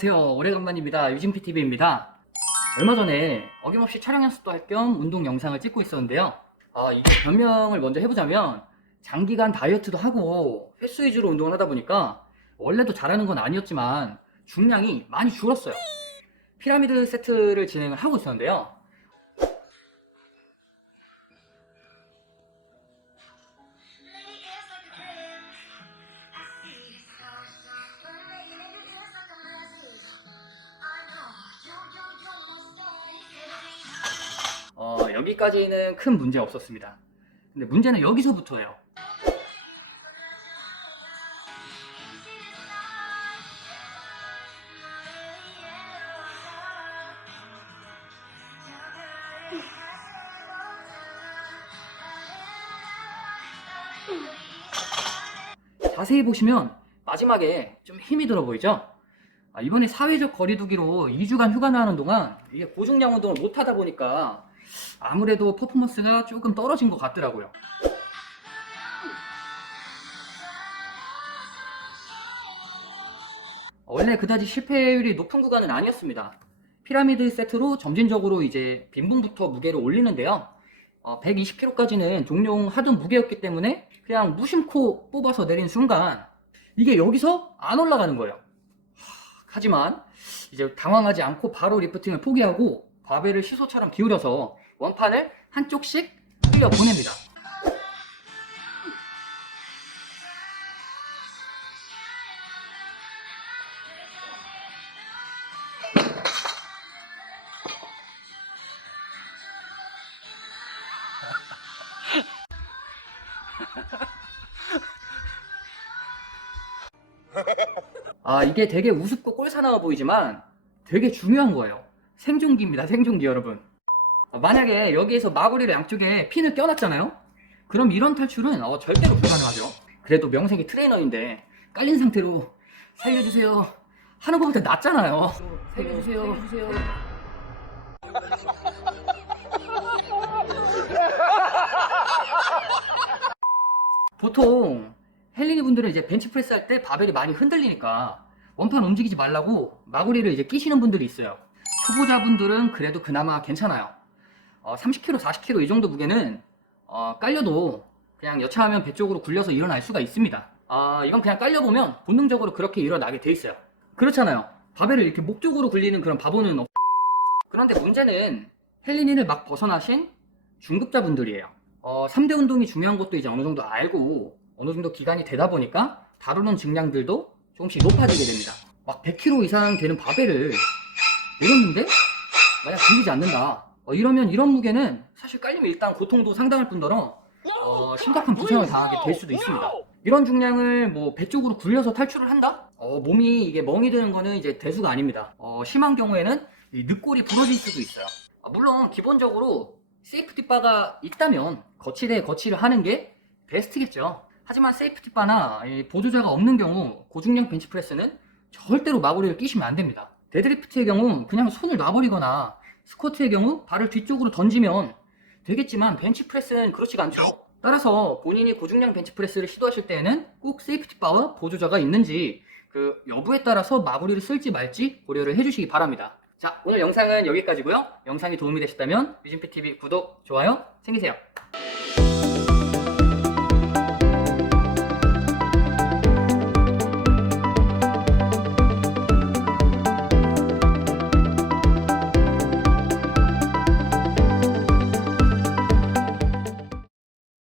안녕하세요. 오래간만입니다. 유진PTV입니다. 얼마 전에 어김없이 촬영 연습도 할 겸 운동 영상을 찍고 있었는데요. 아, 이게 변명을 먼저 해보자면 장기간 다이어트도 하고 횟수 위주로 운동을 하다 보니까 원래도 잘하는 건 아니었지만 중량이 많이 줄었어요. 피라미드 세트를 진행을 하고 있었는데요. 여기까지는 큰 문제 없었습니다. 근데 문제는 여기서부터예요. 자세히 보시면 마지막에 좀 힘이 들어 보이죠? 아, 이번에 사회적 거리두기로 2주간 휴가 나는 동안 이게 고중량 운동을 못 하다 보니까 아무래도 퍼포먼스가 조금 떨어진 것 같더라고요. 원래 그다지 실패율이 높은 구간은 아니었습니다. 피라미드 세트로 점진적으로 이제 빈분부터 무게를 올리는데요. 120kg까지는 종종 하던 무게였기 때문에 그냥 무심코 뽑아서 내린 순간 이게 여기서 안 올라가는 거예요. 하, 하지만 이제 당황하지 않고 바로 리프팅을 포기하고 바벨을 시소처럼 기울여서 원판을 한쪽씩 흘려 보냅니다. 아, 이게 되게 우습고 꼴사나워 보이지만 되게 중요한 거예요. 생존기입니다, 생존기 여러분. 아, 만약에 여기에서 마구리를 양쪽에 핀을 껴놨잖아요? 그럼 이런 탈출은 어, 절대로 불가능하죠. 그래도 명색이 트레이너인데 깔린 상태로 살려주세요 하는 것보다 낫잖아요. 살려주세요. 살려주세요. 보통 헬리니 분들은 이제 벤치프레스 할 때 바벨이 많이 흔들리니까 원판 움직이지 말라고 마구리를 이제 끼시는 분들이 있어요. 초보자분들은 그래도 그나마 괜찮아요. 어, 30kg, 40kg 이 정도 무게는 어, 깔려도 그냥 여차하면 배 쪽으로 굴려서 일어날 수가 있습니다. 아, 이건 그냥 깔려보면 본능적으로 그렇게 일어나게 돼 있어요. 그렇잖아요. 바벨을 이렇게 목 쪽으로 굴리는 그런 바보는 없... 그런데 문제는 헬리닌을 막 벗어나신 중급자분들이에요. 어, 3대 운동이 중요한 것도 이제 어느 정도 알고 어느 정도 기간이 되다 보니까 다루는 증량들도 조금씩 높아지게 됩니다. 막 100kg 이상 되는 바벨을 내렸는데 만약 들리지 않는다. 어, 이러면 이런 무게는 사실 깔리면 일단 고통도 상당할 뿐더러 어, 심각한 부상을 당하게 될 수도 있습니다. 이런 중량을 뭐 배 쪽으로 굴려서 탈출을 한다? 어, 몸이 이게 멍이 드는 거는 이제 대수가 아닙니다. 어, 심한 경우에는 이 늑골이 부러질 수도 있어요. 아, 물론 기본적으로 세이프티 바가 있다면 거치대 거치를 하는 게 베스트겠죠. 하지만 세이프티 바나 이 보조자가 없는 경우 고중량 벤치프레스는 절대로 마구리를 끼시면 안 됩니다. 데드리프트의 경우 그냥 손을 놔버리거나 스쿼트의 경우 발을 뒤쪽으로 던지면 되겠지만 벤치프레스는 그렇지가 않죠. 따라서 본인이 고중량 벤치프레스를 시도하실 때에는 꼭 세이프티 바와 보조자가 있는지 그 여부에 따라서 마구리를 쓸지 말지 고려를 해주시기 바랍니다. 자 오늘 영상은 여기까지고요. 영상이 도움이 되셨다면 유진피TV 구독, 좋아요 챙기세요.